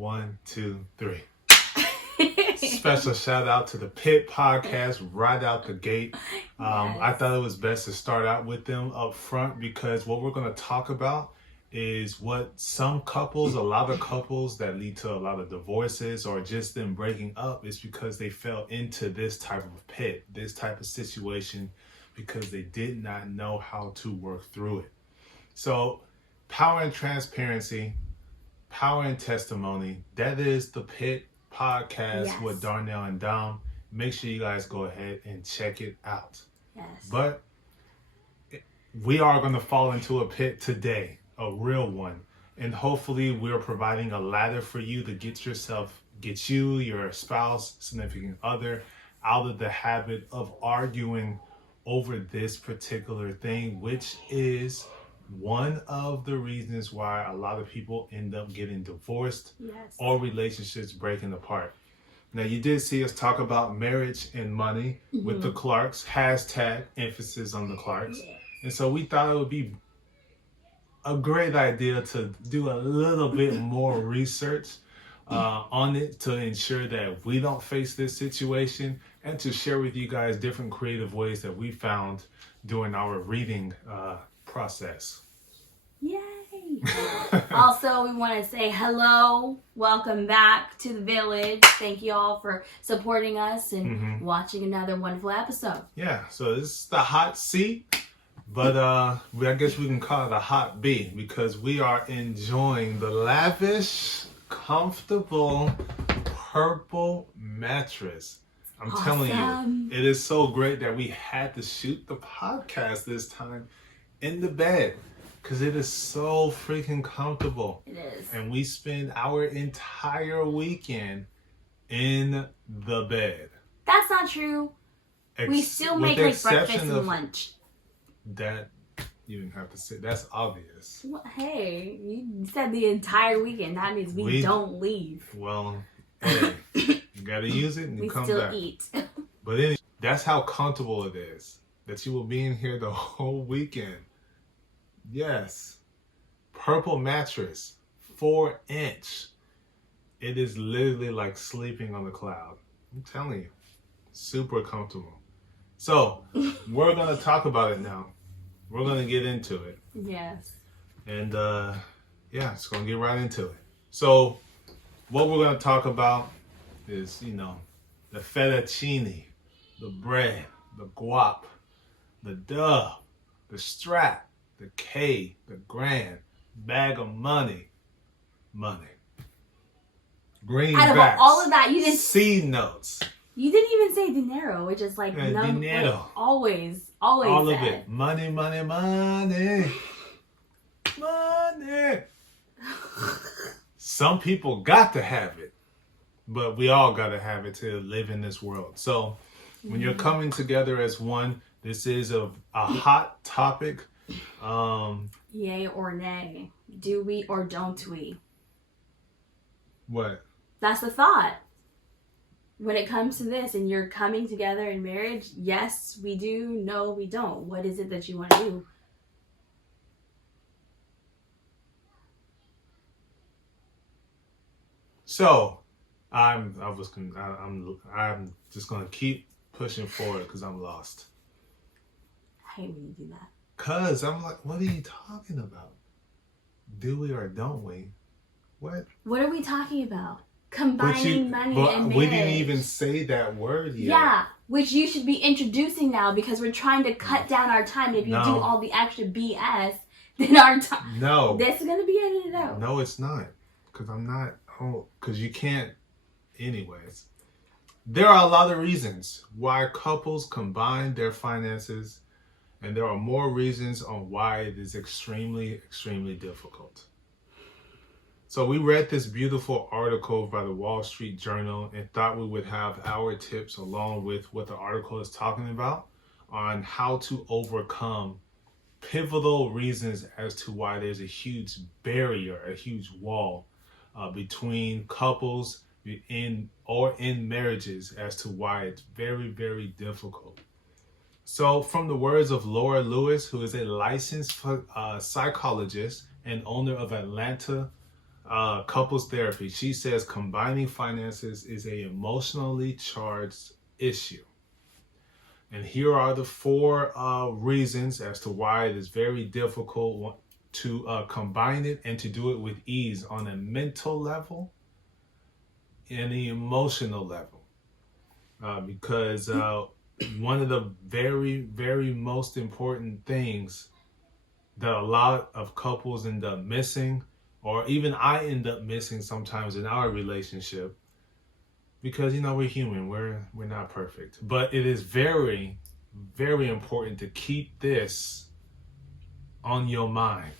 1, 2, 3. Special shout out to the P.I.T podcast right out the gate. I thought it was best to start out with them up front because what we're going to talk about is what some couples, a lot of couples that lead to a lot of divorces or just them breaking up is because they fell into this type of pit, this type of situation because they did not know how to work through it. So power and transparency, power and testimony, that is the P.I.T podcast with Darnell and Dom. Make sure you guys go ahead and check it out. Yes. But we are going to fall into a pit today, a real one. And hopefully we're providing a ladder for you to get you, your spouse, significant other out of the habit of arguing over this particular thing, which is one of the reasons why a lot of people end up getting divorced or relationships breaking apart. Now, you did see us talk about marriage and money with the Clarks, hashtag emphasis on the Clarks. And so we thought it would be a great idea to do a little bit more research on it to ensure that we don't face this situation and to share with you guys different creative ways that we found during our reading process. Yay! Also, we want to say hello, welcome back to the village. Thank you all for supporting us and watching another wonderful episode. Yeah, so this is the hot C, but I guess we can call it a hot B because we are enjoying the lavish, comfortable purple mattress. I'm telling you, it is so great that we had to shoot the podcast this time in the bed because it is so freaking comfortable. It is. And we spend our entire weekend in the bed. That's not true. We still make like breakfast and lunch. That you didn't have to say. That's obvious. Well, hey, you said the entire weekend. That means we don't leave. Well, hey, you gotta use it and you come back. We still eat. But anyway, that's how comfortable it is that you will be in here the whole weekend. Yes, purple mattress, 4-inch. It is literally like sleeping on the cloud. I'm telling you, super comfortable. So we're gonna talk about it now. We're gonna get into it. Yes. And it's gonna get right into it. So what we're gonna talk about is, the fettuccine, the bread, the guap, the dub, the strap, the K, the grand, bag of money. Greenbacks. Out of all of that, you didn't. C notes. You didn't even say dinero, which is like dinero. Like always all said. of it. Money. Some people got to have it, but we all got to have it to live in this world. So when you're coming together as one, this is a hot topic. Yay or nay? Do we or don't we? What? That's the thought. When it comes to this and you're coming together in marriage, yes, we do, no, we don't. What is it that you want to do? So, I'm just gonna keep pushing forward because I'm lost. I hate when you do that. Cause I'm like, what are you talking about? Do we or don't we? What? What are we talking about? Combining money and marriage. We didn't even say that word yet. Yeah, which you should be introducing now because we're trying to cut down our time. If you do all the extra BS, then our time. No. This is going to be edited out. No, it's not. Because I'm not. Because you can't. Anyways. There are a lot of reasons why couples combine their finances. And there are more reasons on why it is extremely, extremely difficult. So we read this beautiful article by the Wall Street Journal and thought we would have our tips along with what the article is talking about on how to overcome pivotal reasons as to why there's a huge barrier, a huge wall between couples in marriages as to why it's very, very difficult. So from the words of Laura Lewis, who is a licensed psychologist and owner of Atlanta couples therapy. She says combining finances is a emotionally charged issue. And here are the 4 reasons as to why it is very difficult to combine it and to do it with ease on a mental level and the emotional level. Because one of the very, very most important things that a lot of couples end up missing, or even I end up missing sometimes in our relationship, because we're human, we're not perfect, but it is very, very important to keep this on your mind.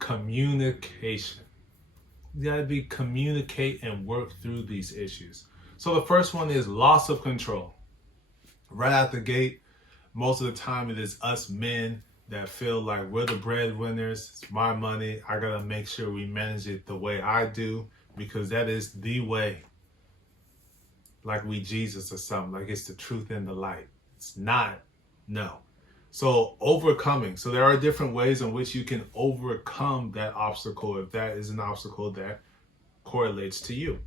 Communication. You gotta communicate and work through these issues. So the first one is loss of control. Right out the gate, most of the time it is us men that feel like we're the breadwinners. It's my money. I gotta make sure we manage it the way I do, because that is the way. Like we Jesus or something, like it's the truth and the light. It's not. No. So overcoming. So there are different ways in which you can overcome that obstacle, if that is an obstacle that correlates to you.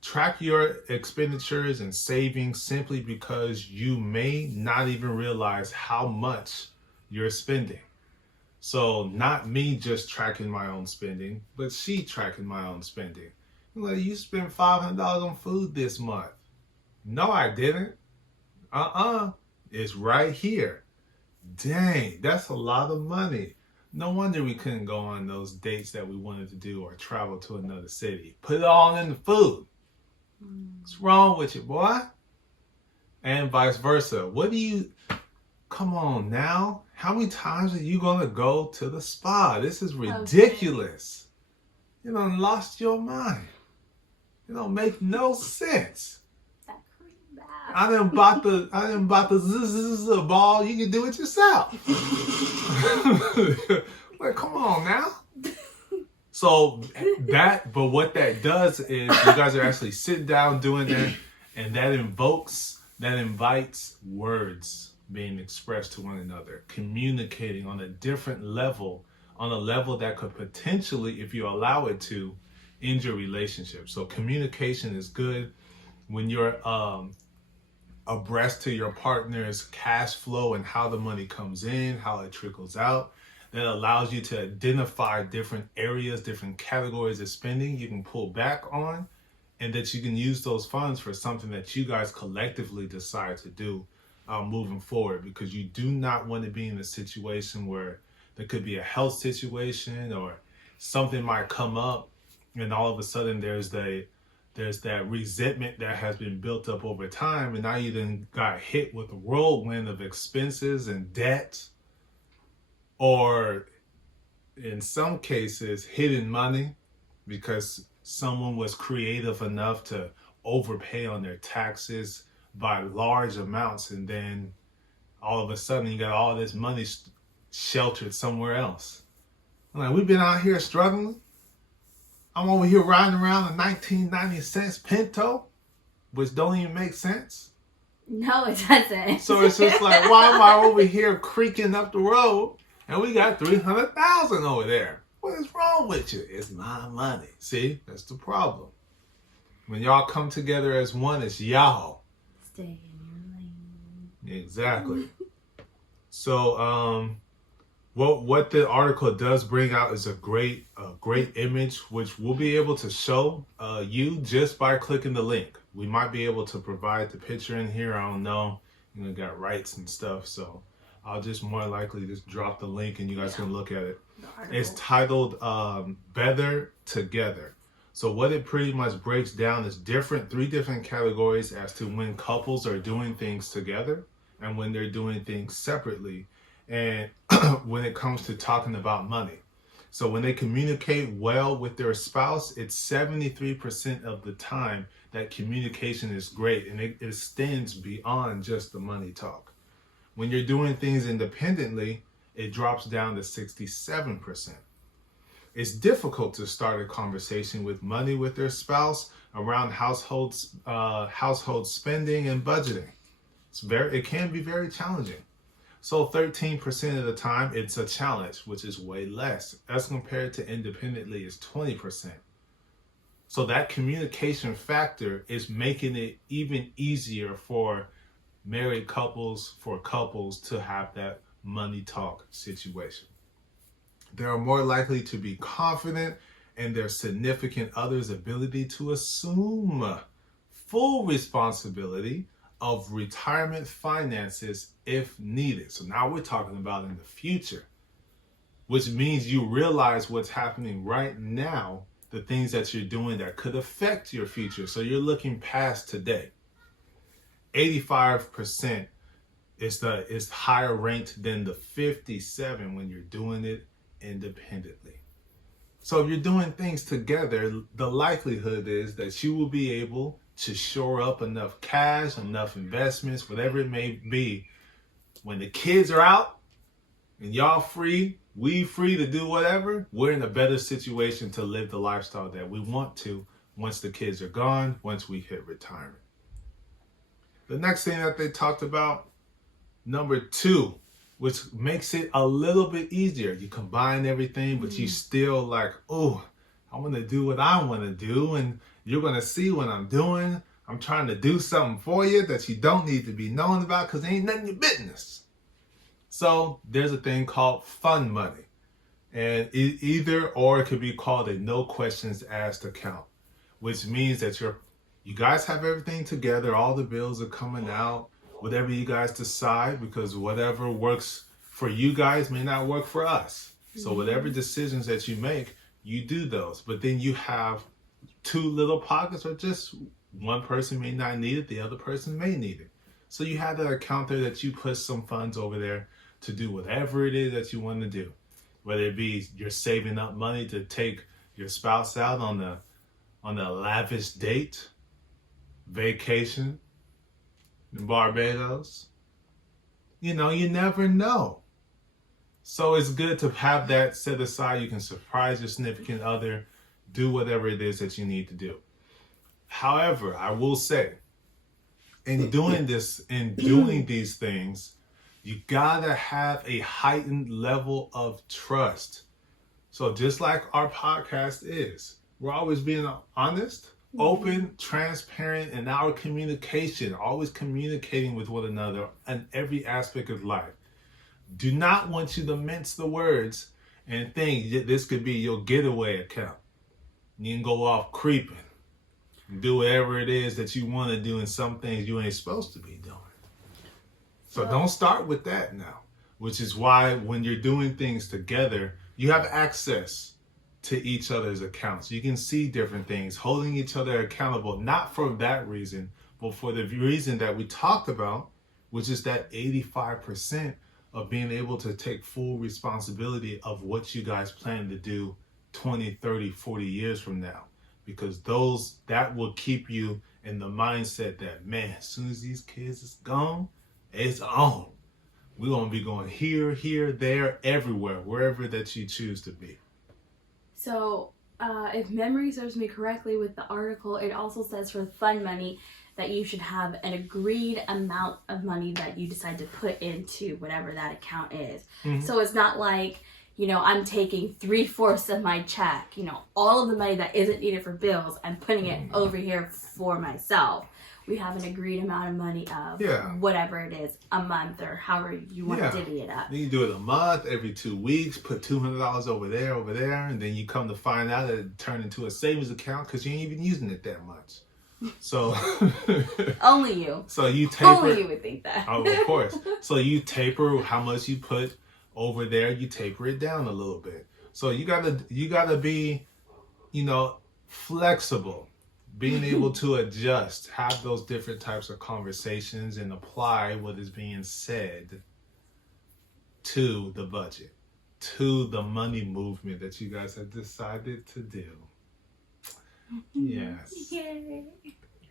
Track your expenditures and savings simply because you may not even realize how much you're spending. So not me just tracking my own spending, but she tracking my own spending. Like, you spent $500 on food this month. No, I didn't. It's right here. Dang, that's a lot of money. No wonder we couldn't go on those dates that we wanted to do or travel to another city. Put it all in the food. What's wrong with you, boy? And vice versa. Come on now. How many times are you going to go to the spa? This is ridiculous. Okay. You done lost your mind. It don't make no sense. That cream bath. I done bought the zzz ball. You can do it yourself. Like, come on now. So but what that does is you guys are actually sitting down doing that, and that invites words being expressed to one another, communicating on a different level, on a level that could potentially, if you allow it to, end your relationship. So communication is good when you're abreast to your partner's cash flow and how the money comes in, how it trickles out. That allows you to identify different areas, different categories of spending you can pull back on, and that you can use those funds for something that you guys collectively decide to do moving forward, because you do not want to be in a situation where there could be a health situation or something might come up, and all of a sudden there's that resentment that has been built up over time, and now you then got hit with a whirlwind of expenses and debt, or in some cases hidden money because someone was creative enough to overpay on their taxes by large amounts, and then all of a sudden you got all this money sheltered somewhere else. Like, we've been out here struggling. I'm over here riding around a 1990 cents Pinto, which don't even make sense. No, it doesn't. So it's just like, why am I over here creaking up the road and we got 300,000 over there? What is wrong with you? It's my money. See, that's the problem. When y'all come together as one, it's y'all. Stay in your lane. Exactly. So, what the article does bring out is a great image, which we'll be able to show you just by clicking the link. We might be able to provide the picture in here. I don't know. Got rights and stuff, so I'll just more likely just drop the link and you guys can look at it. It's titled Better Together. So what it pretty much breaks down is three different categories as to when couples are doing things together and when they're doing things separately, and when it comes to talking about money. So when they communicate well with their spouse, it's 73% of the time that communication is great, and it extends beyond just the money talk. When you're doing things independently, it drops down to 67%. It's difficult to start a conversation with money with their spouse around household spending and budgeting. It can be very challenging. So 13% of the time, it's a challenge, which is way less. As compared to independently, is 20%. So that communication factor is making it even easier for married couples, for couples to have that money talk situation. They are more likely to be confident in their significant other's ability to assume full responsibility of retirement finances if needed. So now we're talking about in the future, which means you realize what's happening right now, the things that you're doing that could affect your future. So you're looking past today. 85% is higher ranked than the 57 when you're doing it independently. So if you're doing things together, the likelihood is that you will be able to shore up enough cash, enough investments, whatever it may be. When the kids are out and y'all free, we free to do whatever, we're in a better situation to live the lifestyle that we want to once the kids are gone, once we hit retirement. The next thing that they talked about, number 2, which makes it a little bit easier. You combine everything, but you still like, oh, I want to do what I want to do. And you're going to see what I'm doing. I'm trying to do something for you that you don't need to be knowing about because it ain't none of your business. So there's a thing called fun money. And either or it could be called a no questions asked account, which means that you guys have everything together. All the bills are coming out. Whatever you guys decide, because whatever works for you guys may not work for us. So whatever decisions that you make, you do those. But then you have 2 little pockets, or just one person may not need it, the other person may need it. So you have that account there that you put some funds over there to do whatever it is that you want to do. Whether it be you're saving up money to take your spouse out on a lavish date, vacation, in Barbados. You never know. So it's good to have that set aside. You can surprise your significant other, do whatever it is that you need to do. However, I will say, in doing these things, you gotta have a heightened level of trust. So just like our podcast is, we're always being honest, open, transparent in our communication, always communicating with one another in every aspect of life. Do not want you to mince the words and think that this could be your getaway account. You can go off creeping and do whatever it is that you want to do, and some things you ain't supposed to be doing. So don't start with that now, which is why when you're doing things together, you have access to each other's accounts. You can see different things, holding each other accountable, not for that reason, but for the reason that we talked about, which is that 85% of being able to take full responsibility of what you guys plan to do 20, 30, 40 years from now. Because that will keep you in the mindset that, man, as soon as these kids is gone, it's on. We're going to be going here, there, everywhere, wherever that you choose to be. So, if memory serves me correctly with the article, it also says for fun money that you should have an agreed amount of money that you decide to put into whatever that account is. So it's not like, I'm taking 3/4 of my check, all of the money that isn't needed for bills, I'm putting it over here for myself. We have an agreed amount of money of whatever it is, a month or however you want to divvy it up. You do it a month, every 2 weeks, put $200 over there, and then you come to find out that it turned into a savings account because you ain't even using it that much. So only you. So you taper. Only you would think that. Oh, of course. So you taper how much you put over there. You taper it down a little bit. So you gotta be, flexible. Being able to adjust, have those different types of conversations and apply what is being said to the budget, to the money movement that you guys have decided to do. Yes. Yay.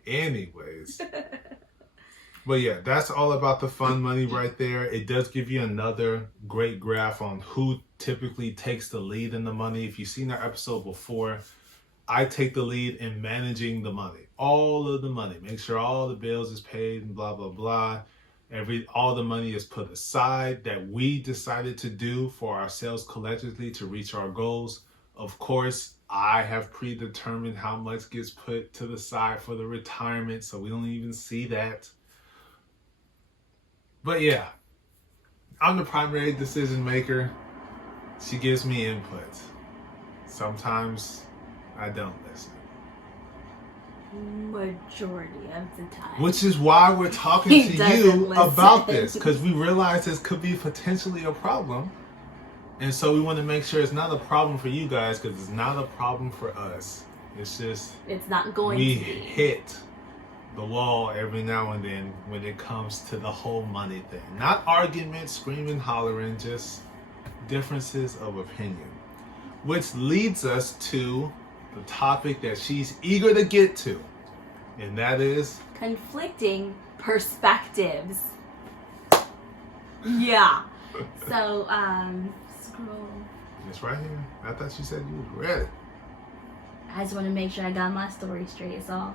Anyways. But yeah, that's all about the fun money right there. It does give you another great graph on who typically takes the lead in the money. If you've seen our episode before, I take the lead in managing the money, all of the money, make sure all the bills is paid and blah, blah, blah. All the money is put aside that we decided to do for ourselves collectively to reach our goals. Of course, I have predetermined how much gets put to the side for the retirement, so we don't even see that. But yeah, I'm the primary decision maker. She gives me input. Sometimes I don't listen. Majority of the time. Which is why we're talking to you listen. about this, because we realize this could be potentially a problem. And so we want to make sure it's not a problem for you guys, because it's not a problem for us. It's just it's not going we to be. hit the wall every now and then when it comes to the whole money thing. Not arguments, screaming, hollering, just differences of opinion. Which leads us to the topic that she's eager to get to, and that is conflicting perspectives. Yeah. So, scroll. it's right here. I thought you said you was ready. I just want to make sure I got my story straight. It's all.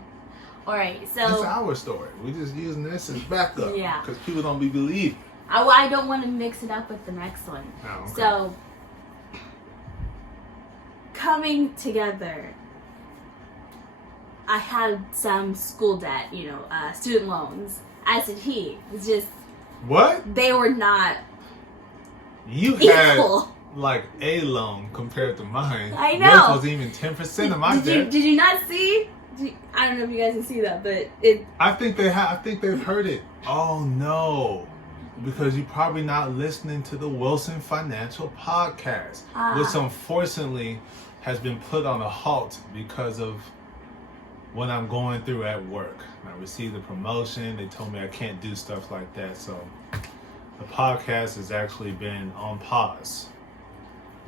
All right. It's So our story. We're just using this as backup. Yeah. Because people don't be believing. I don't want to mix it up with the next one. Oh, okay. So, coming together, I had some school debt, student loans. As did he. It's just What? they were not You had equal. like a loan compared to mine. I know. Yours wasn't even 10% of my debt. Did you not see? I don't know if you guys can see that, but it. I think they've heard it. Oh no. Because you're probably not listening to the Wilson Financial Podcast, which unfortunately has been put on a halt because of what I'm going through at work. I received a promotion. They told me I can't do stuff like that. So the podcast has actually been on pause.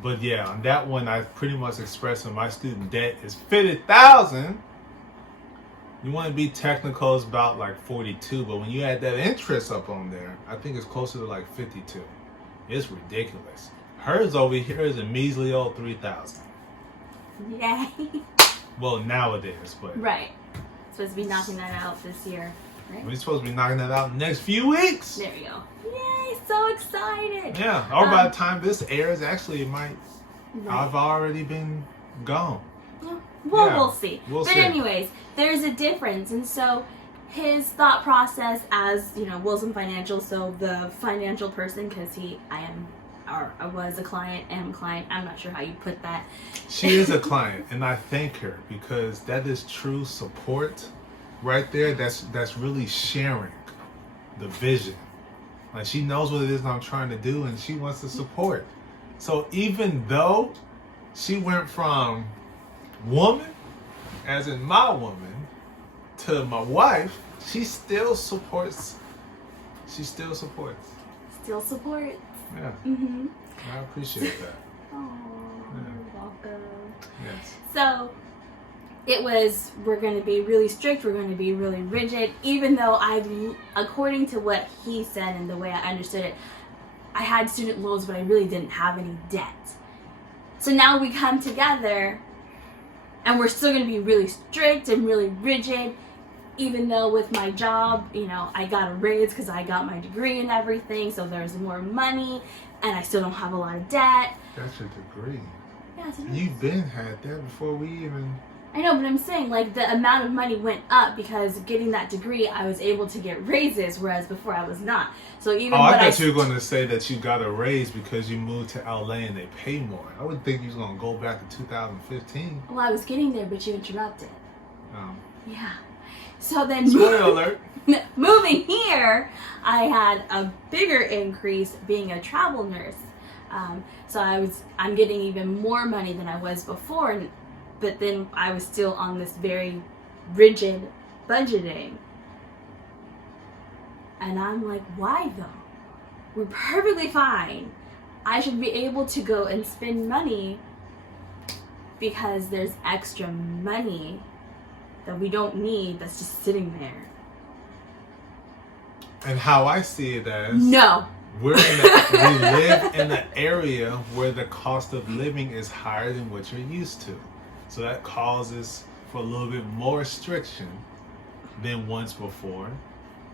But yeah, on that one, I pretty much expressed that my student debt is $50,000. You want to be technical, it's about like 42, but when you add that interest up on there, I think it's closer to like 52. It's ridiculous. Hers over here is a measly old 3,000. Yay. Well, nowadays, but Right. Supposed to be knocking that out this year, right? we're supposed to be knocking that out in the next few weeks. There we go. Yay! So excited. Yeah, or by the time this airs, actually, it might. Right. I've already been gone. Well, Yeah, we'll see. we'll But see. anyways, there's a difference, and so his thought process as Wilson Financial, so the financial person, because I was a client, am a client. I'm not sure how you put that. She is a client, and I thank her because that is true support, right there. That's really sharing the vision. Like she knows what it is I'm trying to do, and she wants to support. So even though she went from woman, as in my woman, to my wife, she still supports. She still supports. Still support. Yeah, Mm-hmm. I appreciate that. Oh, Yeah. you're welcome. Yes. So we're going to be really strict, we're going to be really rigid, even though according to what he said and the way I understood it, I had student loans, but I really didn't have any debt. So now we come together and we're still going to be really strict and really rigid, even though with my job, I got a raise because I got my degree and everything, so there's more money, and I still don't have a lot of debt. That's your degree. Yeah, so You've been had that before we even. I know, but I'm saying, like, the amount of money went up because getting that degree, I was able to get raises, whereas before I was not. So even I when thought you were going to say that you got a raise because you moved to LA and they pay more. I would think you was going to go back to 2015. Well, I was getting there, but you interrupted. Yeah. So then, Spoiler alert. moving here, I had a bigger increase being a travel nurse. So I'm getting even more money than I was before, but then I was still on this very rigid budgeting. And I'm like, why though? We're perfectly fine. I should be able to go and spend money because there's extra money that we don't need that's just sitting there. And how I see it as No. we live in an area where the cost of living is higher than what you're used to. So that causes for a little bit more restriction than once before.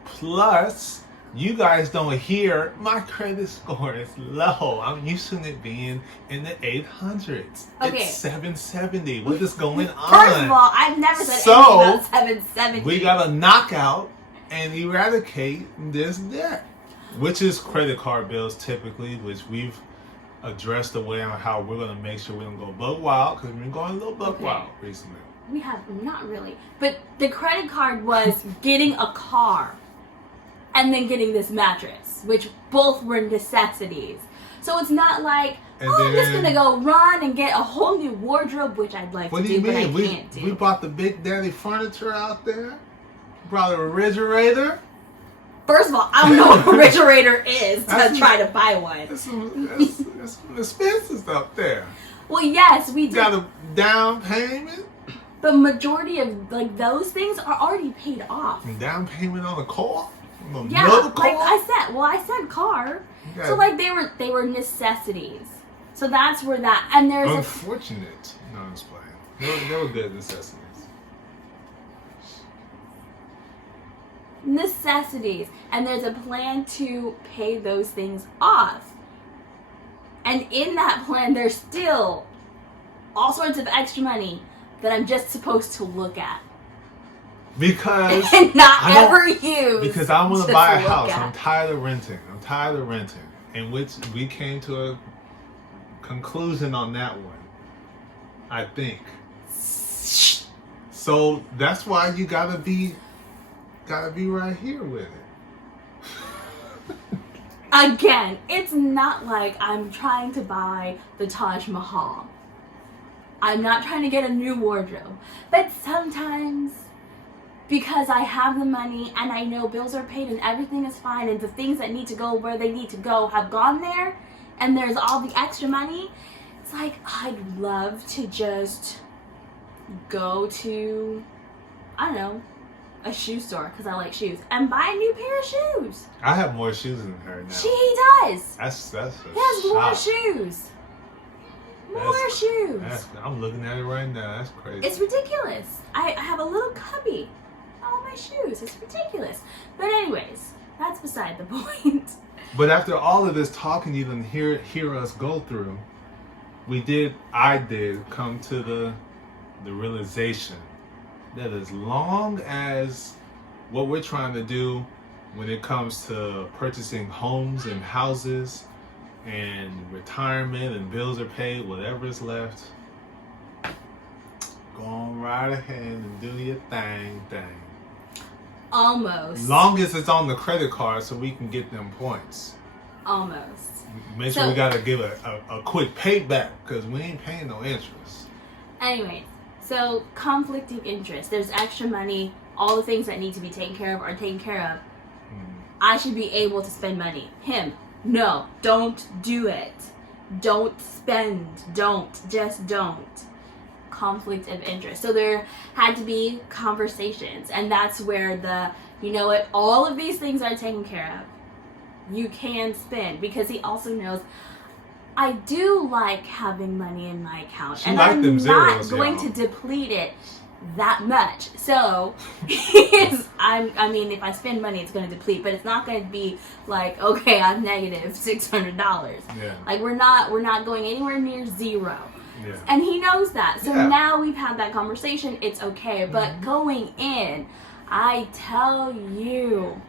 Plus, You guys don't hear my credit score is low. I'm used to it being in the 800s. Okay. It's 770. What is going on? First of all, I've never said anything about 770. We gotta knock out and eradicate this debt, which is credit card bills typically, which we've addressed the way on how we're gonna make sure we don't go bug wild, because we've been going a little bug wild recently. We have not really, but the credit card was getting a car and then getting this mattress, which both were necessities. So it's not like, I'm just gonna go run and get a whole new wardrobe, which I'd like to do, but I can't do. We bought the Big Daddy furniture out there. Brought a refrigerator. First of all, I don't know what a refrigerator is to try to buy one. There's some expenses up there. Well, yes, we did. Got a down payment. The majority of like those things are already paid off. And down payment on a car. Yeah, like I said car. Yeah. So like they were necessities. So that's where that, and there's unfortunate. No, I'm just playing. They were good necessities. Necessities, and there's a plan to pay those things off. And in that plan, there's still all sorts of extra money that I'm just supposed to look at. Because and not ever use. Because I want to buy a house. I'm tired of renting. In which we came to a conclusion on that one, I think. So that's why you gotta be right here with it. Again, it's not like I'm trying to buy the Taj Mahal. I'm not trying to get a new wardrobe. But sometimes, because I have the money and I know bills are paid and everything is fine and the things that need to go where they need to go have gone there, and there's all the extra money, it's like, I'd love to just go to, I don't know, a shoe store, because I like shoes, and buy a new pair of shoes. I have more shoes than her now. She does. That's He has more shoes. More shoes. I'm looking at it right now. That's crazy. It's ridiculous. I have a little cubby. All my shoes. It's ridiculous. But anyways, that's beside the point. But after all of this talking you didn't hear us go through, I did come to the realization that as long as what we're trying to do when it comes to purchasing homes and houses and retirement and bills are paid, whatever is left, go on right ahead and do your thing. Almost. Long as it's on the credit card so we can get them points. Almost. Make sure we gotta give a quick payback because we ain't paying no interest. Anyways, so conflicting interest. There's extra money. All the things that need to be taken care of are taken care of. I should be able to spend money. Him, no, don't do it. Don't spend. Just don't. Conflict of interest. So there had to be conversations, and that's where you know what, all of these things are taken care of. You can spend, because he also knows I do like having money in my account, and I'm not going to deplete it that much. So I mean, if I spend money, it's going to deplete, but it's not going to be like, okay, I'm negative $600. Yeah. Like we're not going anywhere near zero. Yeah. And he knows that. So now we've had that conversation. It's okay. But going in, I tell you,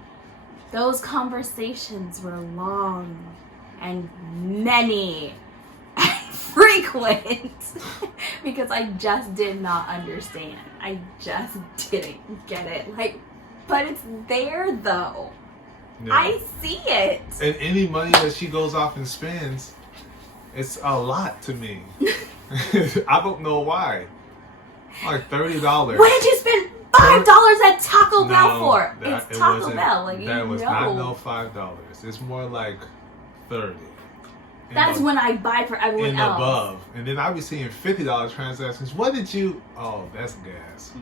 those conversations were long and many and frequent because I just did not understand. I just didn't get it. Like, but it's there though. Yeah. I see it. And any money that she goes off and spends, it's a lot to me. I don't know why. Like $30. What did you spend $5 at Taco Bell for? It's Taco Bell. Like, that was not $5. It's more like 30. That's when I buy for everyone else. And above. And then I'll be seeing $50 transactions. What did you... Oh, that's gas.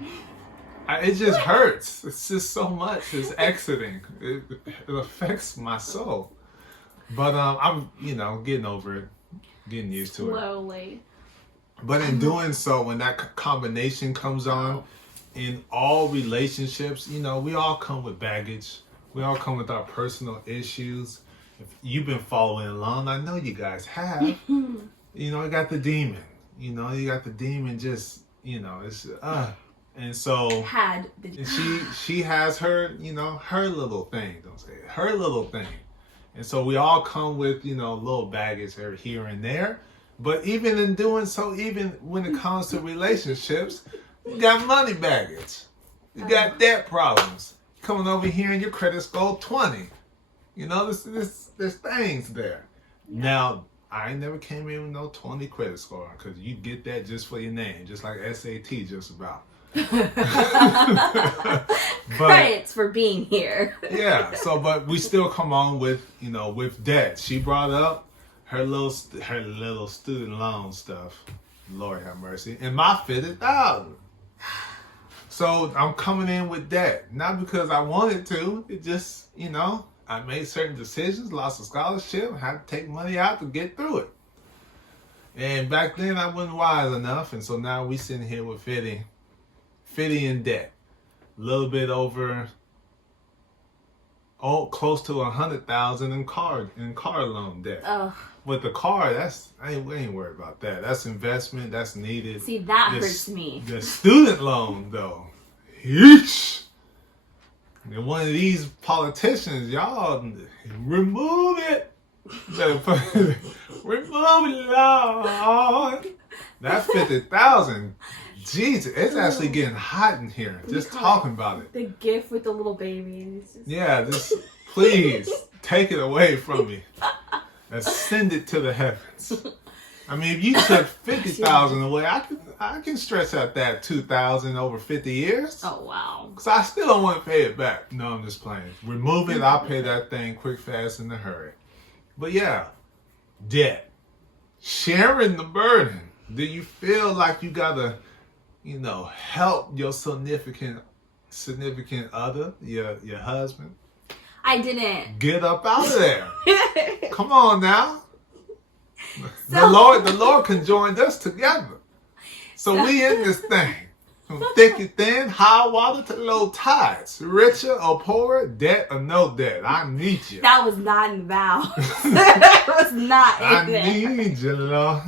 It just hurts. It's just so much. It's exiting. It affects my soul. But I'm, getting over it. Getting used to it. Slowly. But in doing so, when that combination comes on, in all relationships, we all come with baggage. We all come with our personal issues. If you've been following along, I know you guys have. You know, I got the demon. You know, you got the demon just, you know, it's and so Had the and she has her, you know, her little thing, don't say it, her little thing. And so we all come with, you know, little baggage here and there. But even in doing so, even when it comes to relationships, you got money baggage. You got debt problems. Coming over here and your credit score 20. You know, there's things there. Now, I ain't never came in with no 20 credit score because you get that just for your name, just like SAT just about. Credits for being here. Yeah, so but we still come on with, you know, with debt. She brought up her little student loan stuff. Lord have mercy. And my 50,000. So I'm coming in with debt, not because I wanted to. It just, you know, I made certain decisions, lost a scholarship, had to take money out to get through it. And back then I wasn't wise enough, and so now we sitting here with 50 in debt. A little bit over, close to 100,000 in car loan debt. Oh. With the car, we ain't worried about that. That's investment, that's needed. See, that hurts me. The student loan though, yeesh. And one of these politicians, y'all remove it. Remove it, Lord. That 50,000. Jesus, it's actually getting hot in here. Just talking about it. The gift with the little baby. Yeah, just please take it away from me. And send it to the heavens. I mean, if you took 50,000 away, I can stretch out that 2,000 over 50 years. Oh wow! Cause I still don't want to pay it back. No, I'm just playing. Remove it. I'll pay that thing quick, fast, in a hurry. But yeah, debt, sharing the burden. Do you feel like you gotta, you know, help your significant other, your husband? I didn't. Get up out of there. Come on now. The Lord conjoined us together. So we in this thing. From thick and thin, high water to low tides. Richer or poorer, debt or no debt. I need you. That was not in the vow. That was not in there. I need you, Lord.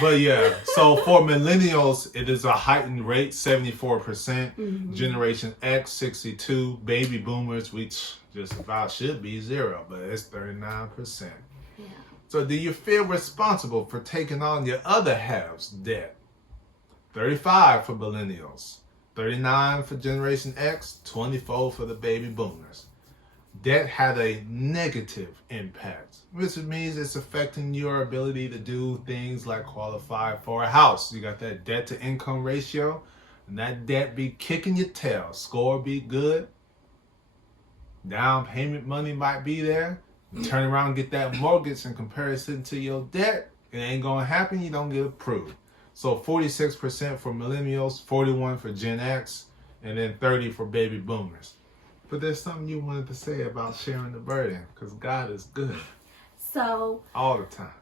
But yeah, so for millennials, it is a heightened rate, 74%. Mm-hmm. Generation X, 62%. Baby boomers, which just about should be 0, but it's 39%. Yeah. So do you feel responsible for taking on your other half's debt? 35 for millennials, 39 for Generation X, 24 for the baby boomers. Debt had a negative impact, which means it's affecting your ability to do things like qualify for a house. You got that debt to income ratio, and that debt be kicking your tail. Score be good. Down payment money might be there. You turn around and get that mortgage in comparison to your debt. It ain't gonna happen. You don't get approved. So 46% for millennials, 41% for Gen X, and then 30% for baby boomers. But there's something you wanted to say about sharing the burden, because God is good. So. All the time.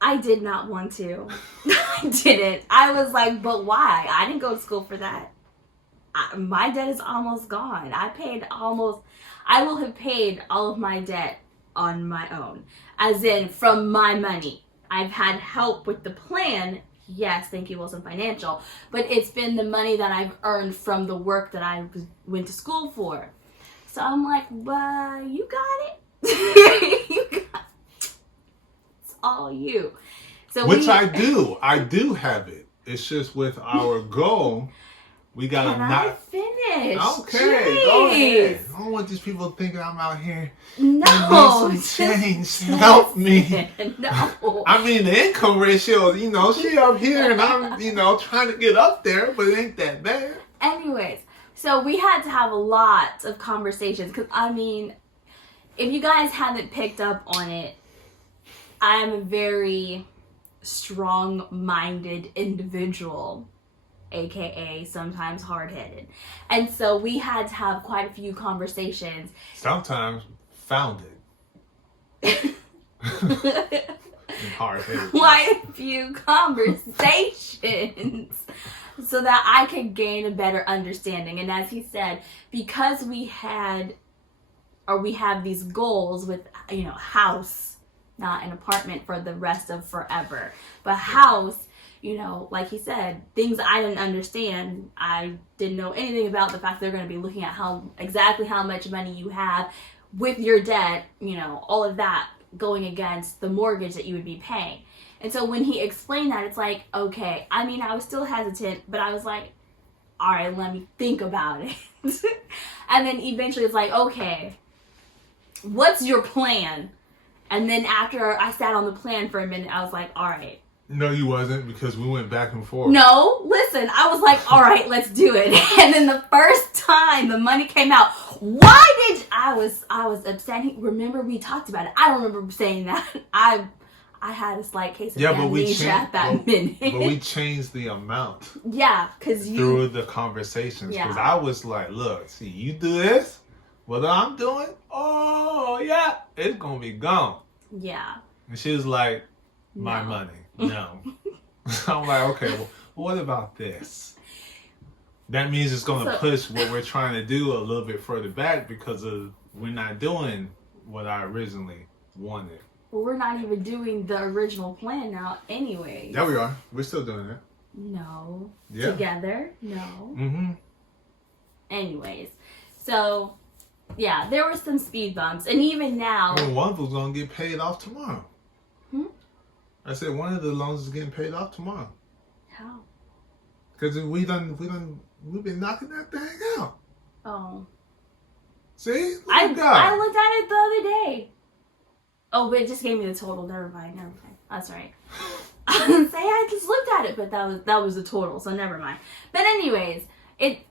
I did not want to. I didn't. I was like, but why? I didn't go to school for that. My debt is almost gone. I will have paid all of my debt on my own. As in, from my money. I've had help with the plan. Yes, thank you, Wilson Financial. But it's been the money that I've earned from the work that I went to school for. So I'm like, but you got it. You got it. It's all you. So I do. I do have it. It's just with our goal, we gotta I finish? Okay, Jeez. Go ahead. I don't want these people thinking I'm out here. No, need some change. Help me. No. I mean, the income ratio, you know, she up here and I'm, you know, trying to get up there, but it ain't that bad. Anyways, so we had to have a lot of conversations because, I mean, if you guys haven't picked up on it, I'm a very strong-minded individual, aka sometimes hard-headed. And so we had to have quite a few conversations. Sometimes founded. Hard-headed. Quite a few conversations so that I could gain a better understanding. And as he said, because we had or we have these goals with, you know, house, not an apartment for the rest of forever, but house, you know, like he said, things I didn't understand. I didn't know anything about the fact they're going to be looking at exactly how much money you have with your debt, you know, all of that going against the mortgage that you would be paying. And so when he explained that, it's like, okay, I mean, I was still hesitant, but I was like, all right, let me think about it. And then eventually it's like, okay, what's your plan? And then after I sat on the plan for a minute, I was like, all right. No, you wasn't, because we went back and forth. No, listen, I was like, all right, let's do it. And then the first time the money came out, I was upset. Remember we talked about it. I don't remember saying that. I had a slight case of amnesia at that minute. But we changed the amount. Yeah, because through the conversations. Because I was like, look, see, you do this, what I'm doing, oh, yeah, it's going to be gone. Yeah. And she was like, my money, no. I'm like, okay, well, what about this? That means it's going to push what we're trying to do a little bit further back because we're not doing what I originally wanted. Well, we're not even doing the original plan now anyway. Yeah, we are. We're still doing it. No. Yeah. Together? No. Mm-hmm. Anyways. So, yeah, there were some speed bumps. And even now... Well, one of them's going to get paid off tomorrow. I said one of the loans is getting paid off tomorrow. How? Because we've been knocking that thing out. Oh. See? I looked at it the other day. Oh, but it just gave me the total. Never mind. That's right. I was gonna say I just looked at it, but that was the total, so never mind. But anyways, it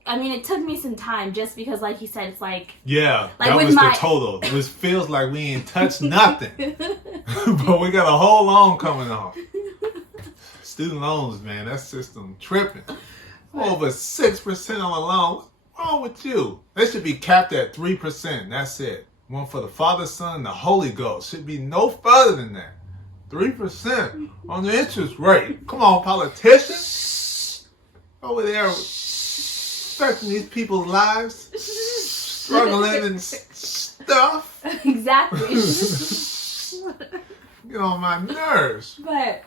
took me some time just because, like he said, it's like that was the total. It feels like we ain't touched nothing, but we got a whole loan coming off. Student loans, man, that system tripping. Over 6% on a loan. What's wrong with you? They should be capped at 3%. That's it. One for the Father, Son, and the Holy Ghost. Should be no further than that. 3% on the interest rate. Come on, politicians. Over there affecting these people's lives. Struggling and stuff. Exactly. Get on my nerves. But,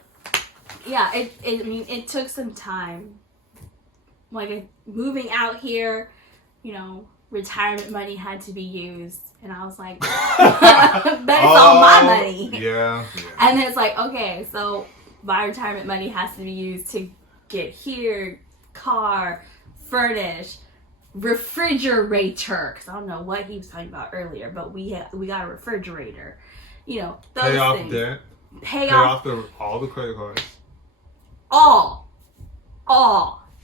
yeah, it took some time. Like, moving out here, you know, retirement money had to be used. And I was like, but it's all my money. Yeah. And then it's like, okay, so my retirement money has to be used to get here, car, furnish, refrigerator. Because I don't know what he was talking about earlier, but we got a refrigerator. You know, those Pay off things. debt. Pay off all the credit cards. All.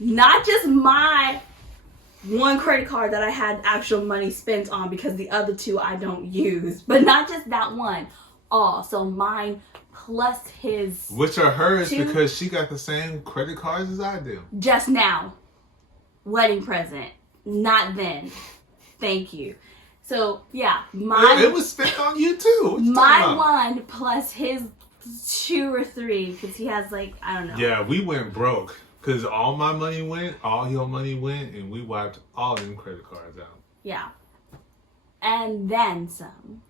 Not just my one credit card that I had actual money spent on because the other two I don't use. But not just that one. All. So mine plus his. Which are hers because she got the same credit cards as I do. Just now. Wedding present. Not then. Thank you. So, yeah. It was spent on you too. My one plus his 2 or 3 because he has like, I don't know. Yeah, we went broke. Because all my money went, all your money went, and we wiped all them credit cards out. Yeah. And then some.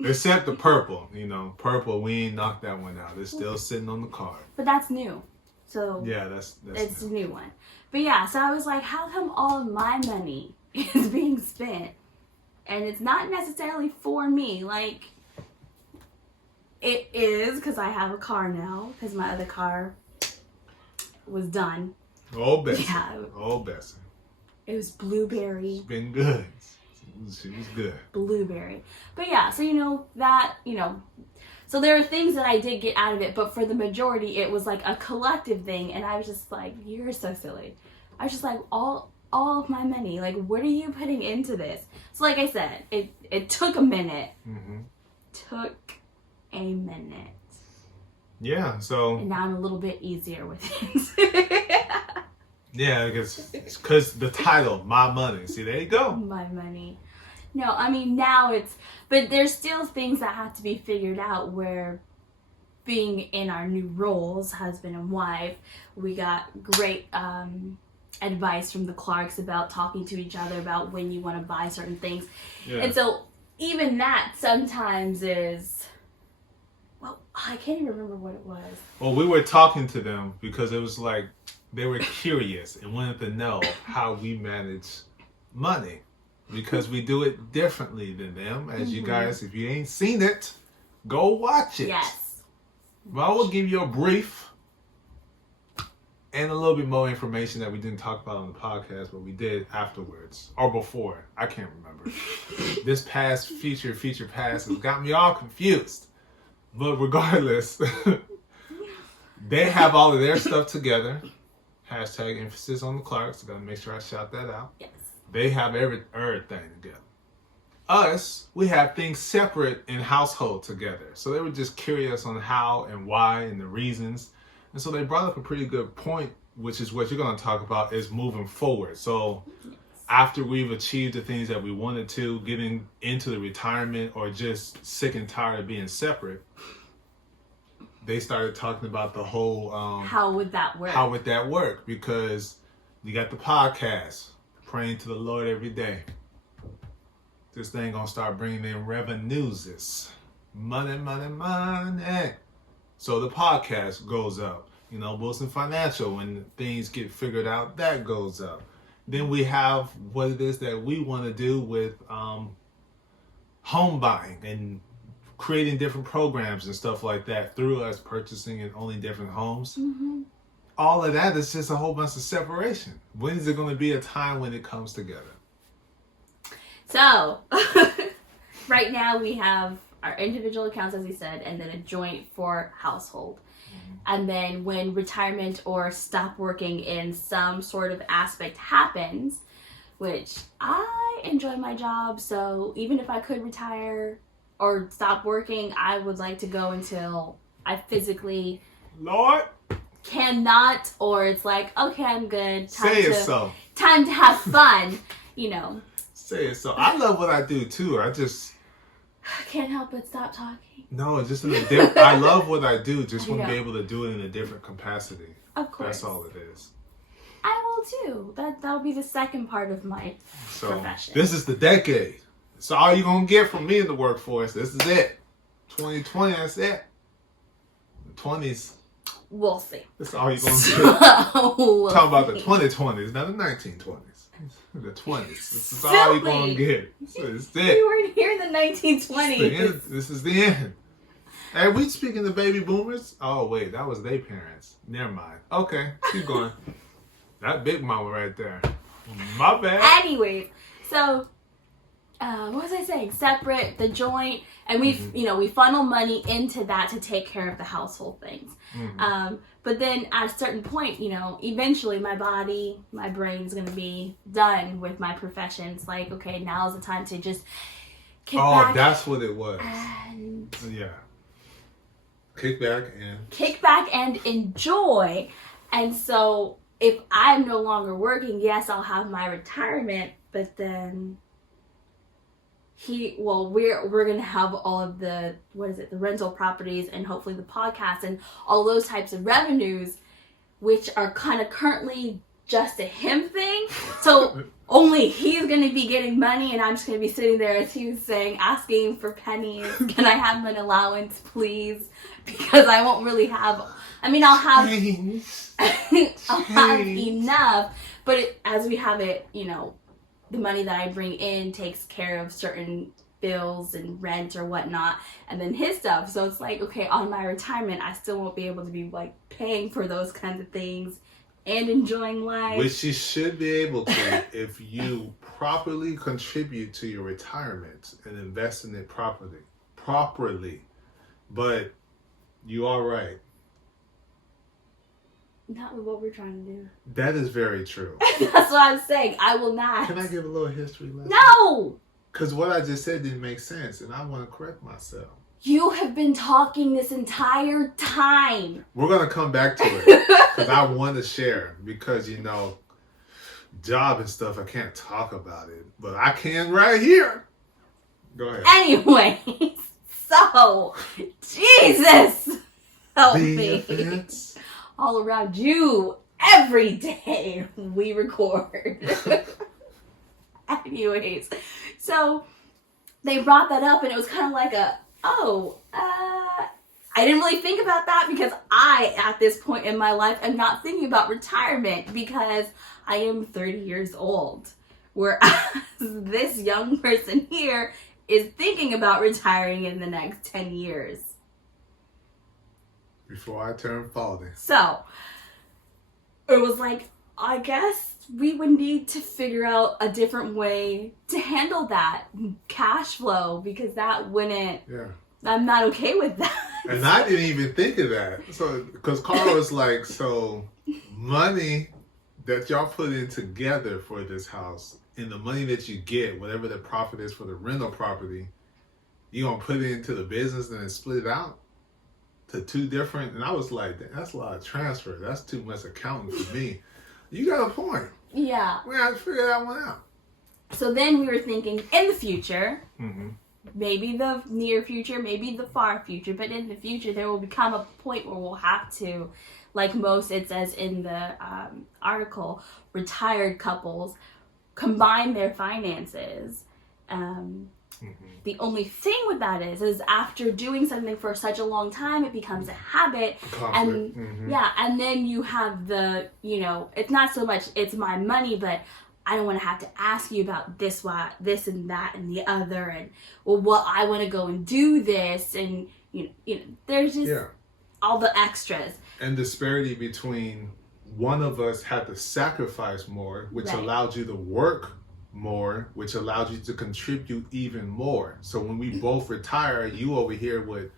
Except the purple. You know, purple, we ain't knocked that one out. It's still sitting on the card. But that's new. So yeah, that's it's a new one. But yeah, so I was like, how come all of my money is being spent? And it's not necessarily for me. Like, it is because I have a car now. Because my other car was done. Oh, Bessie. Yeah. Oh, Bessie. It was blueberry. It's been good. She was good. Blueberry. But yeah, so so there are things that I did get out of it, but for the majority it was like a collective thing, and I was just like, you're so silly. I was just like, all of my money, like, what are you putting into this? So like I said, it took a minute. Mm-hmm. Took a minute. Yeah, so... And now I'm a little bit easier with it. Yeah, because the title, My Money. See, there you go. My money. No, I mean, now it's... But there's still things that have to be figured out where being in our new roles, husband and wife, we got great advice from the Clarks about talking to each other about when you want to buy certain things. Yeah. And so even that sometimes is, well, I can't even remember what it was. Well, we were talking to them because it was like they were curious and wanted to know how we manage money because we do it differently than them. As you guys, if you ain't seen it, go watch it. Yes. Well, I will give you a brief and a little bit more information that we didn't talk about on the podcast, but we did afterwards or before. I can't remember. This past, future past has got me all confused. But regardless, they have all of their stuff together. Hashtag emphasis on the Clarks. Gotta make sure I shout that out. Yes. They have everything together. Us, we have things separate in household together. So they were just curious on how and why and the reasons. And so they brought up a pretty good point, which is what you're going to talk about, is moving forward. So after we've achieved the things that we wanted to, getting into the retirement or just sick and tired of being separate, they started talking about the whole... how would that work? How would that work? Because you got the podcast, praying to the Lord every day. This thing going to start bringing in revenues. Money, money, money. So the podcast goes up. You know, Wilson Financial, when things get figured out, that goes up. Then we have what it is that we want to do with home buying and creating different programs and stuff like that through us purchasing and owning different homes. Mm-hmm. All of that is just a whole bunch of separation. When is there going to be a time when it comes together? So, right now we have our individual accounts, as you said, and then a joint for household. And then when retirement or stop working in some sort of aspect happens, which I enjoy my job, so even if I could retire or stop working, I would like to go until I physically Lord, cannot, or it's like, okay, I'm good. say it so. Time to have fun, you know. Say it so. I love what I do too. I just can't help but stop talking. No, just in a different. I love what I do. Just want to be able to do it in a different capacity. Of course, that's all it is. I will too. That'll be the second part of my profession. This is the decade. It's all you're gonna get from me in the workforce. This is it. 2020. That's it. The 20s. We'll see. That's all you're gonna get. Talk about the 2020s, not the 1920s. The 20s. This is all you're going to get. This is it. We weren't here in the 1920s. This is the end. Hey, we speaking to baby boomers? Oh, wait. That was their parents. Never mind. Okay. Keep going. That big mama right there. My bad. Anyways. So, what was I saying? Separate, the joint. And we funnel money into that to take care of the household things. Mm-hmm. But then at a certain point, eventually my brain's going to be done with my profession. It's like, okay, now's the time to just kick back. Oh, that's what it was. Yeah. Kick back and enjoy. And so if I'm no longer working, yes, I'll have my retirement, but then we're gonna have all of the the rental properties and hopefully the podcast and all those types of revenues, which are kind of currently just a him thing. So only he's gonna be getting money, and I'm just gonna be sitting there, as he was saying, asking for pennies. Can I have an allowance, please? Because I won't really have. I mean, I'll have. I'll have enough, but as we have it, the money that I bring in takes care of certain bills and rent or whatnot, and then his stuff. So it's like, okay, on my retirement, I still won't be able to be like paying for those kinds of things and enjoying life. Which you should be able to if you properly contribute to your retirement and invest in it properly. But you are right. Not with what we're trying to do. That is very true. That's what I'm saying. I will not. Can I give a little history lesson? No! Because what I just said didn't make sense, and I want to correct myself. You have been talking this entire time. We're going to come back to it, because I want to share. Because, job and stuff, I can't talk about it. But I can right here. Go ahead. Anyway, so, Jesus, help me. All around you every day we record. Anyways, so they brought that up, and it was kind of like I didn't really think about that because I, at this point in my life, am not thinking about retirement because I am 30 years old. Whereas this young person here is thinking about retiring in the next 10 years. Before I turn 40. So, it was like, I guess we would need to figure out a different way to handle that cash flow because that wouldn't... Yeah. I'm not okay with that. And I didn't even think of that. So, because Carl was like, so money that y'all put in together for this house and the money that you get, whatever the profit is for the rental property, you gonna put it into the business and then split it out to two different. And I was like, that's a lot of transfer. That's too much accounting for me. You got a point. Yeah. We have to figure that one out. So then we were thinking in the future, Mm-hmm. maybe the near future, maybe the far future, but in the future there will become a point where we'll have to, like most, it says in the article, retired couples combine their finances. The only thing with that is after doing something for such a long time, it becomes a habit. Conflict. And and then you have the, it's not so much it's my money, but I don't want to have to ask you about this and that and the other, and well, I want to go and do this, and there's just all the extras. And disparity between one of us had to sacrifice more, which allowed you to work more, which allowed you to contribute even more. So when we both retire, you over here with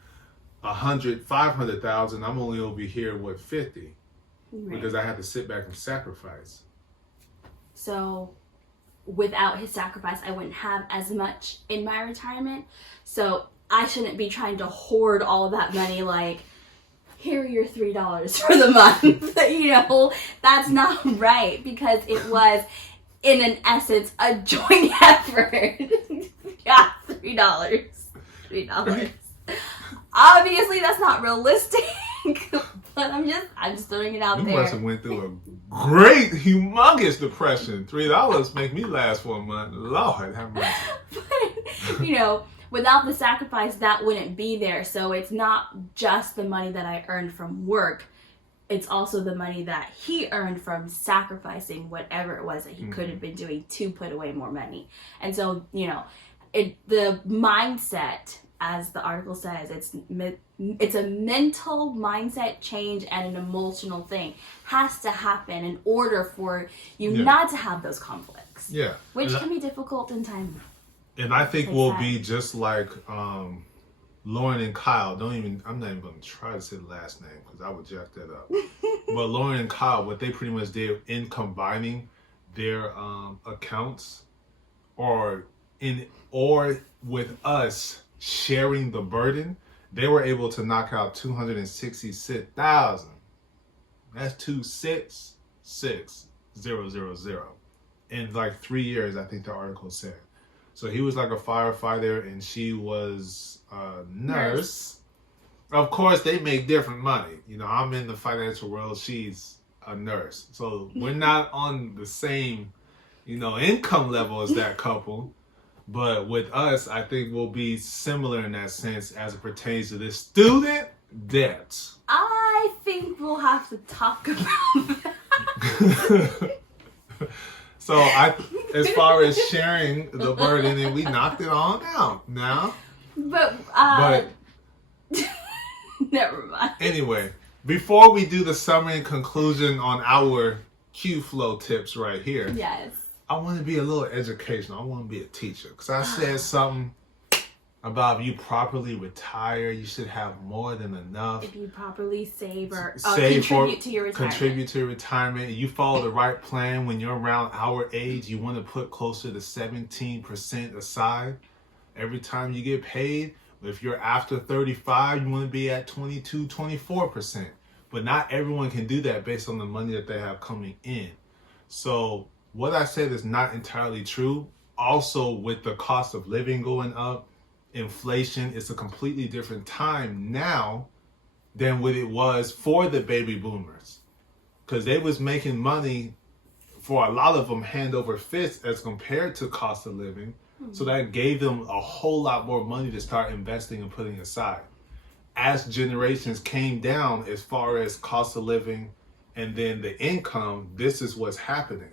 500,000, I'm only over here with 50, because I had to sit back and sacrifice. So without his sacrifice, I wouldn't have as much in my retirement. So I shouldn't be trying to hoard all of that money like, here are your $3 for the month. That's not right, because it was, in an essence, a joint effort. Yeah, $3. Obviously, that's not realistic. But I'm just throwing it out there. You must have went through a great, humongous depression. $3 make me last for a month. Lord have mercy. But, without the sacrifice, that wouldn't be there. So it's not just the money that I earned from work. It's also the money that he earned from sacrificing whatever it was that he could have been doing to put away more money. And so, the mindset, as the article says, it's a mental mindset change and an emotional thing has to happen in order for you not to have those conflicts. Yeah. Which can be difficult in time. And I think we'll be just like Lauren and Kyle. I'm not even going to try to say the last name because I would jack that up. But Lauren and Kyle, what they pretty much did in combining their accounts or with us sharing the burden, they were able to knock out $266,000. That's 266,000 in like 3 years, I think the article said. So he was like a firefighter and she was a nurse. Of course, they make different money. I'm in the financial world. She's a nurse. So we're not on the same, income level as that couple. But with us, I think we'll be similar in that sense as it pertains to this student debt. I think we'll have to talk about that. So as far as sharing the burden, and we knocked it on out now. But never mind. Anyway, before we do the summary and conclusion on our QFLO tips right here. Yes. I want to be a little educational. I want to be a teacher. Because I said something about if you properly retire, you should have more than enough. If you properly save or contribute to your retirement. Contribute to your retirement. You follow the right plan when you're around our age. You want to put closer to 17% aside every time you get paid. If you're after 35, you want to be at 22, 24%. But not everyone can do that based on the money that they have coming in. So what I said is not entirely true. Also, with the cost of living going up, inflation, it's a completely different time now than what it was for the baby boomers. Because they was making money, for a lot of them, hand over fist as compared to cost of living. So that gave them a whole lot more money to start investing and putting aside. As generations came down as far as cost of living and then the income, this is what's happening.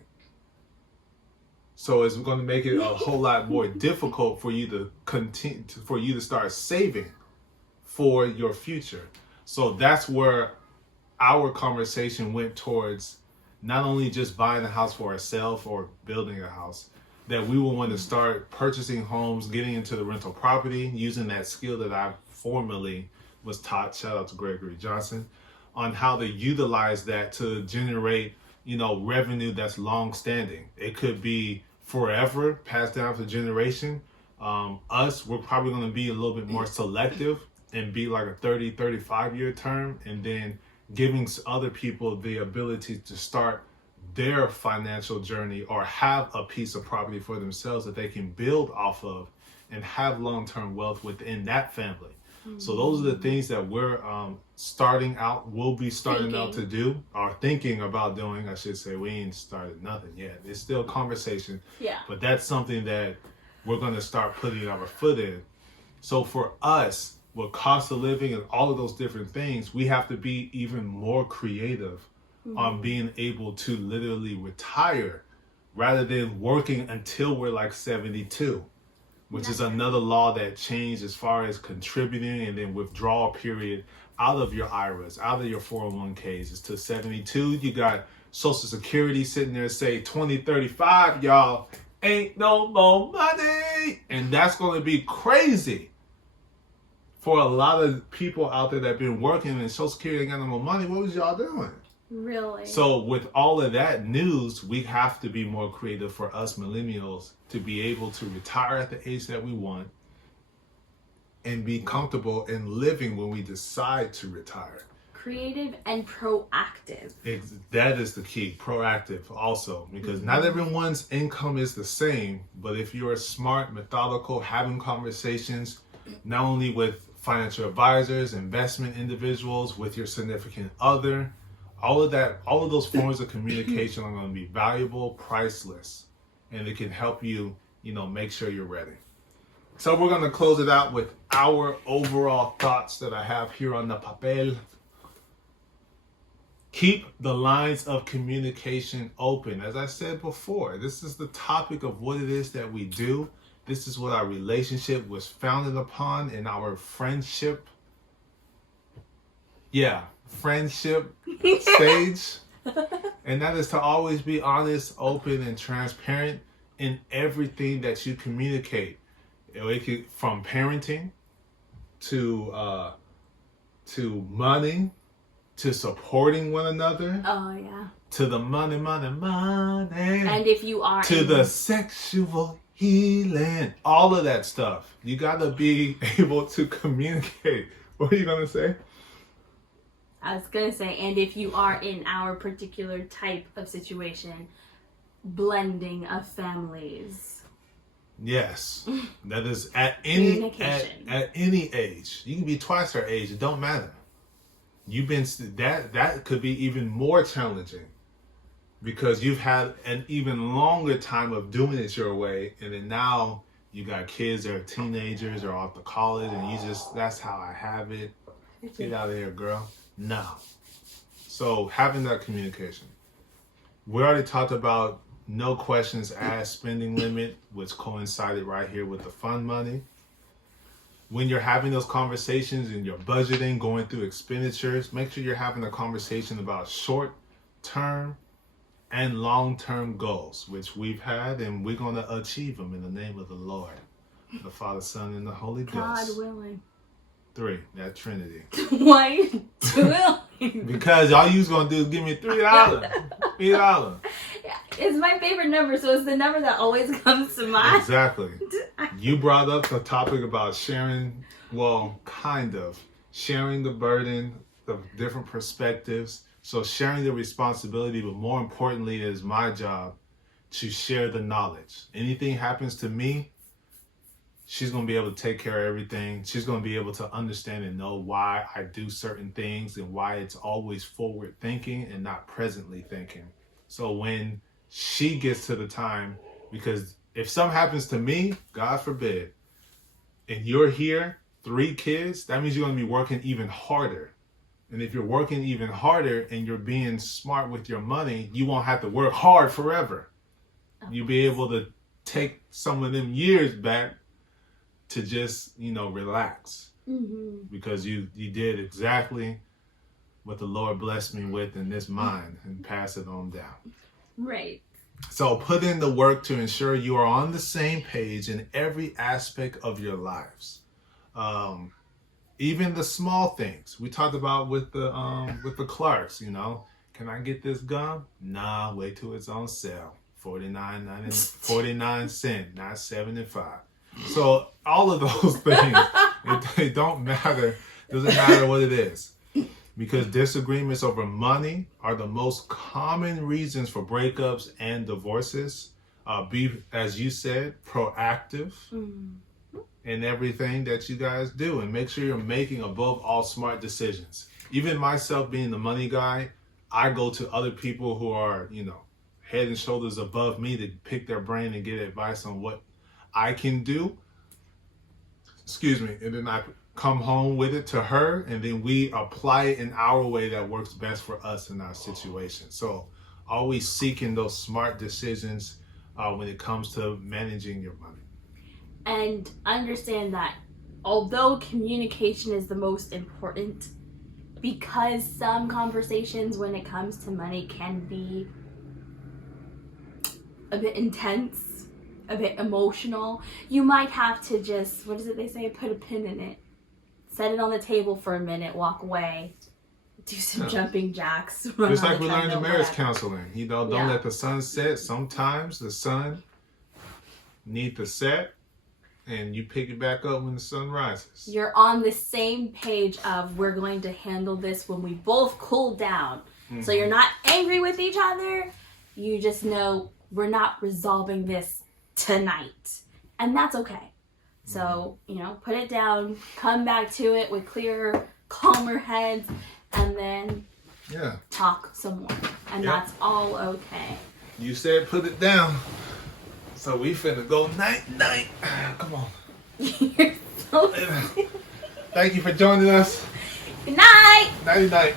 So it's going to make it a whole lot more difficult for you to continue, for you to start saving for your future. So that's where our conversation went towards, not only just buying a house for ourselves or building a house, that we will want to start purchasing homes, getting into the rental property, using that skill that I formerly was taught, shout out to Gregory Johnson, on how to utilize that to generate, revenue that's long standing. It could be forever, passed down to generation. We're probably going to be a little bit more selective and be like a 30, 35-year term, and then giving other people the ability to start their financial journey or have a piece of property for themselves that they can build off of and have long-term wealth within that family. So those are the things that we're we'll be starting out to do, or thinking about doing, I should say. We ain't started nothing yet. It's still a conversation. Yeah. But that's something that we're going to start putting our foot in. So for us, with cost of living and all of those different things, we have to be even more creative on being able to literally retire rather than working until we're like 72. Which is another law that changed as far as contributing and then withdrawal period out of your IRAs, out of your 401ks. It's to 72. You got Social Security sitting there say 2035, y'all, ain't no more money. And that's going to be crazy for a lot of people out there that have been working and Social Security ain't got no more money. What was y'all doing? Really? So with all of that news, we have to be more creative for us millennials to be able to retire at the age that we want and be comfortable in living when we decide to retire. Creative and proactive. That is the key, proactive also, because not everyone's income is the same, but if you're smart, methodical, having conversations, not only with financial advisors, investment individuals, with your significant other, all of those forms of communication are going to be valuable, priceless, and it can help you, make sure you're ready. So we're going to close it out with our overall thoughts that I have here on the papel. Keep the lines of communication open. As I said before, this is the topic of what it is that we do. This is what our relationship was founded upon, and our friendship. Friendship stage. And that is to always be honest, open, and transparent in everything that you communicate. From parenting to money, to supporting one another. Oh, yeah. To the money. And if you are to the sexual healing, all of that stuff. You gotta be able to communicate. What are you gonna say? I was going to say, and if you are in our particular type of situation, blending of families. Yes. That is at any age. You can be twice our age. It don't matter. That could be even more challenging because you've had an even longer time of doing it your way, and then now you got kids that are teenagers or off to college, and that's how I have it. Get out of here, girl. No. So having that communication. We already talked about no questions asked spending limit, which coincided right here with the fund money. When you're having those conversations and you're budgeting, going through expenditures, make sure you're having a conversation about short-term and long-term goals, which we've had, and we're going to achieve them in the name of the Lord, the Father, Son, and the Holy Ghost. God willing. 3, that Trinity. Why willing? Because all you was going to do is give me $3. $3. Yeah, it's my favorite number, so it's the number that always comes to mind. Exactly. You brought up the topic about sharing, kind of, sharing the burden, the different perspectives. So sharing the responsibility, but more importantly, it is my job to share the knowledge. Anything happens to me, she's going to be able to take care of everything. She's going to be able to understand and know why I do certain things and why it's always forward thinking and not presently thinking. So when she gets to the time, because if something happens to me, God forbid, and you're here, 3 kids, that means you're going to be working even harder. And if you're working even harder and you're being smart with your money, you won't have to work hard forever. You'll be able to take some of them years back to just, relax. Because you did exactly what the Lord blessed me with in this mind and pass it on down. Right. So put in the work to ensure you are on the same page in every aspect of your lives. Even the small things we talked about with the Clarks, can I get this gum? Nah, wait till it's on sale. 49 cents, not 75. So all of those things, it don't matter. Doesn't matter what it is. Because disagreements over money are the most common reasons for breakups and divorces. Be, as you said, proactive in everything that you guys do. And make sure you're making, above all, smart decisions. Even myself being the money guy, I go to other people who are, head and shoulders above me to pick their brain and get advice on what I can do. And then I come home with it to her, and then we apply it in our way that works best for us in our situation. So always seeking those smart decisions when it comes to managing your money. And understand that although communication is the most important, because some conversations when it comes to money can be a bit intense, a bit emotional, you might have to just, what is it they say, put a pin in it. Set it on the table for a minute, walk away, do some jumping jacks. Just like we learned in marriage counseling. Don't let the sun set. Sometimes the sun needs to set, and you pick it back up when the sun rises. You're on the same page of, we're going to handle this when we both cool down. So you're not angry with each other. You just know we're not resolving this tonight. And that's okay. So, put it down, come back to it with clearer, calmer heads, and then talk some more. And that's all okay. You said put it down. So we finna go night. Come on. You're so Thank you for joining us. Good night. Night.